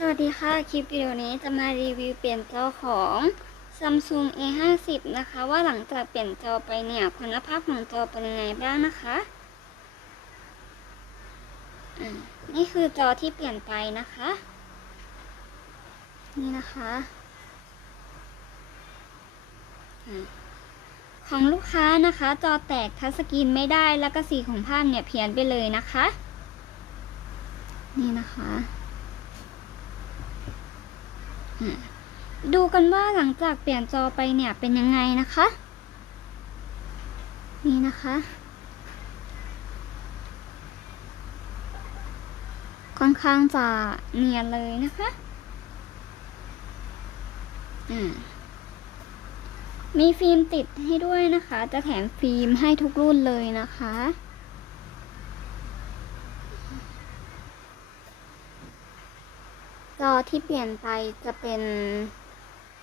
สวัสดีค่ะ คลิปวิดีโอนี้จะมารีวิวเปลี่ยนจอของ Samsung A50 นะคะ ว่าหลังจากเปลี่ยนจอไปเนี่ยคุณภาพของจอเป็นยังไงบ้างนะคะอ่านี่คือจอที่เปลี่ยนไปนะคะ นี่นะคะของลูกค้านะคะ จอแตกทัชสกรีนไม่ได้แล้วก็สีของภาพเนี่ยเพี้ยนไปเลยนะคะ นี่นะคะ ดูกันว่าหลังจากเปลี่ยนจอไปเนี่ยเป็นยังไงนะคะ นี่นะคะ ค่อนข้างจะเนียนเลยนะคะมีฟิล์มติดให้ด้วยนะคะ จะแถมฟิล์มให้ทุกรุ่นเลยนะคะ จอที่เปลี่ยนไปจะเป็น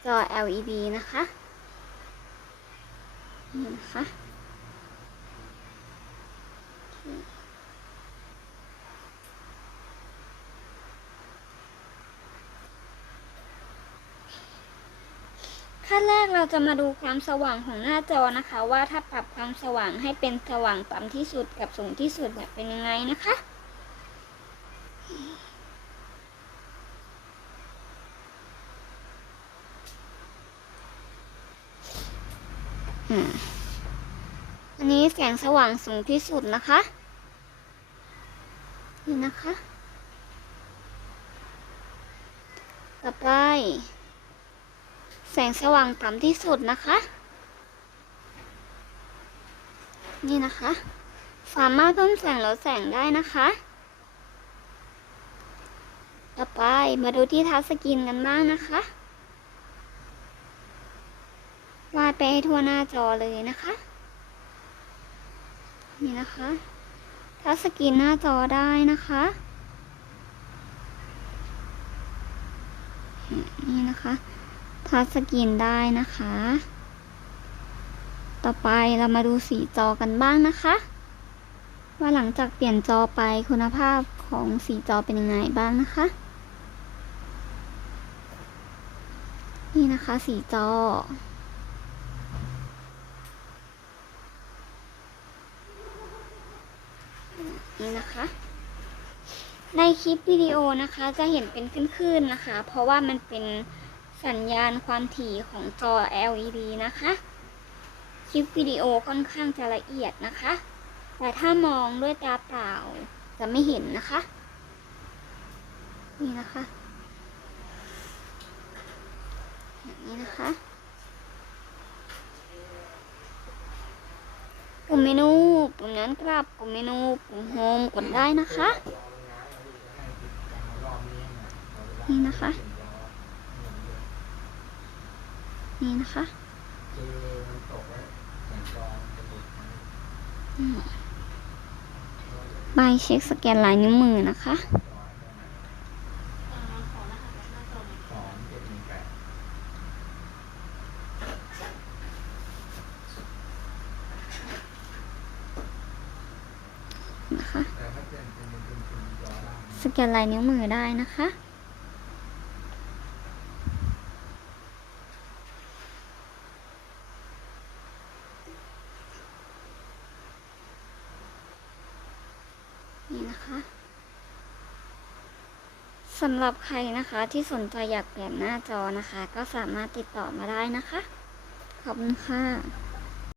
จอ LED นะคะนี่นะคะขั้นแรกเราจะมาดูความสว่างของหน้าจอนะคะ ว่าถ้าปรับความสว่างให้เป็นสว่างต่ำที่สุดกับสูงที่สุดเนี่ยเป็นยังไงนะคะ อันนี้แสงสว่างสูงที่สุดนะคะ นี่นะคะ ต่อไป แสงสว่างต่ำที่สุดนะคะ นี่นะคะ สามารถเพิ่มแสงลดแสงได้นะคะ ต่อไปมาดูที่ทัชสกรีนกันบ้างนะคะ วาดไปให้ทั่วหน้าจอเลยนะคะ นี่นะคะทัชสกรีนหน้าจอได้นะคะ นี่นะคะทัชสกรีนได้นะคะ ต่อไปเรามาดูสีจอกันบ้างนะคะ ว่าหลังจากเปลี่ยนจอไปคุณภาพของสีจอเป็นยังไงบ้างนะคะ นี่นะคะสีจอ นี่นะคะ ในคลิปวิดีโอนะคะจะเห็นเป็นคลื่นๆนะคะ เพราะว่ามันเป็นสัญญาณความถี่ของจอ LED นะคะ คลิปวิดีโอค่อนข้างจะละเอียดนะคะ แต่ถ้ามองด้วยตาเปล่าจะไม่เห็นนะคะ นี่นะคะ อย่างนี้นะคะ ปุ่มเมนูปุ่มนั้นกลับปุ่มเมนูปุ่มโฮมกดได้นะคะ นี่นะคะ นี่นะคะใบเช็คสแกนลายนิ้วมือนะคะ นะคะ สแกนลายนิ้วมือได้นะคะ นี่นะคะสำหรับใครนะคะที่สนใจอยากเปลี่ยนหน้าจอนะคะ ก็สามารถติดต่อมาได้นะคะ ขอบคุณค่ะ